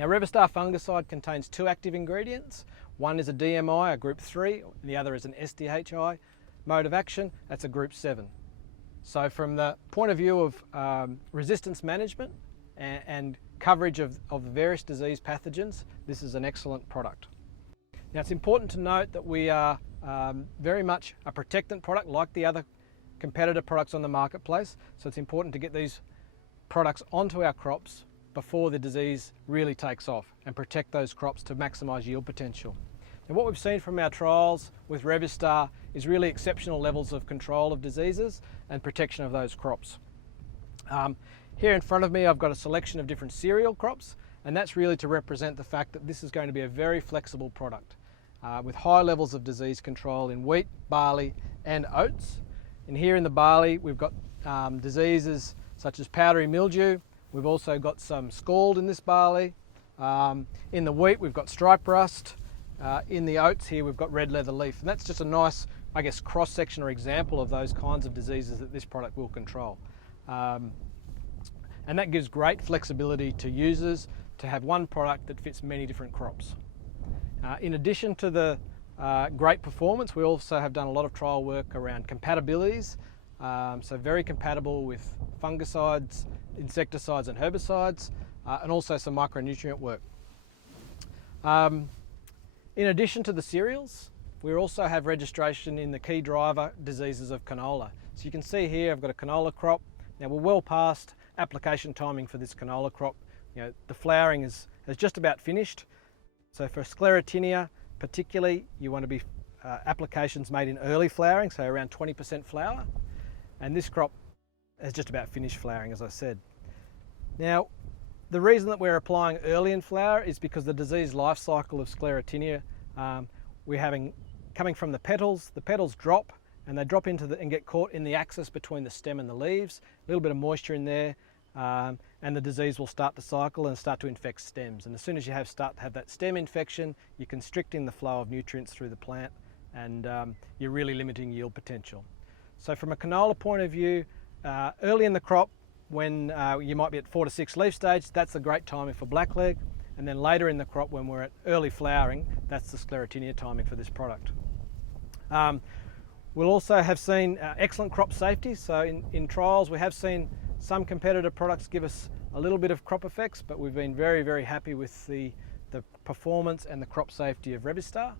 Now, Revystar fungicide contains two active ingredients. One is a DMI, a group 3, and the other is an SDHI mode of action. That's a group 7. So from the point of view of resistance management and coverage of the various disease pathogens, this is an excellent product. Now, it's important to note that we are very much a protectant product like the other competitor products on the marketplace. So it's important to get these products onto our crops before the disease really takes off and protect those crops to maximise yield potential. And what we've seen from our trials with Revystar is really exceptional levels of control of diseases and protection of those crops. Here in front of me I've got a selection of different cereal crops, and that's really to represent the fact that this is going to be a very flexible product with high levels of disease control in wheat, barley and oats. And here in the barley we've got diseases such as powdery mildew. We've also got some scald in this barley. In the wheat we've got stripe rust. In the oats here we've got red leather leaf, and that's just a nice, I guess, cross-section or example of those kinds of diseases that this product will control. And that gives great flexibility to users to have one product that fits many different crops. In addition to the great performance, we also have done a lot of trial work around compatibilities. So very compatible with fungicides, insecticides and herbicides, and also some micronutrient work. In addition to the cereals, we also have registration in the key driver diseases of canola. So you can see here I've got a canola crop. Now we're well past application timing for this canola crop. You know, the flowering has just about finished. So for sclerotinia particularly, you want to be applications made in early flowering, so around 20% flower. And this crop has just about finished flowering, as I said. Now, the reason that we're applying early in flower is because the disease life cycle of sclerotinia, coming from the petals drop, and they drop into and get caught in the axis between the stem and the leaves. A little bit of moisture in there, and the disease will start to cycle and start to infect stems. And as soon as you start to have that stem infection, you're constricting the flow of nutrients through the plant, and you're really limiting yield potential. So from a canola point of view, early in the crop, when you might be at 4 to 6 leaf stage, that's a great timing for blackleg. And then later in the crop, when we're at early flowering, that's the sclerotinia timing for this product. We'll also have seen excellent crop safety. So in trials, we have seen some competitor products give us a little bit of crop effects, but we've been very, very happy with the performance and the crop safety of Revystar.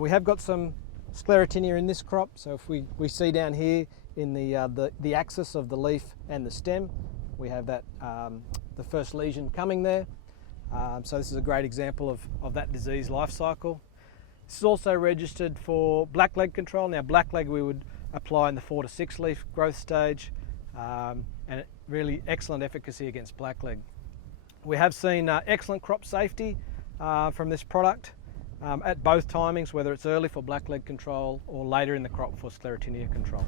We have got some sclerotinia in this crop. So if we see down here in the axis of the leaf and the stem, we have that the first lesion coming there. So this is a great example of that disease life cycle. This is also registered for blackleg control. Now blackleg we would apply in the 4 to 6 leaf growth stage, and really excellent efficacy against blackleg. We have seen excellent crop safety from this product at both timings, whether it's early for blackleg control or later in the crop for sclerotinia control.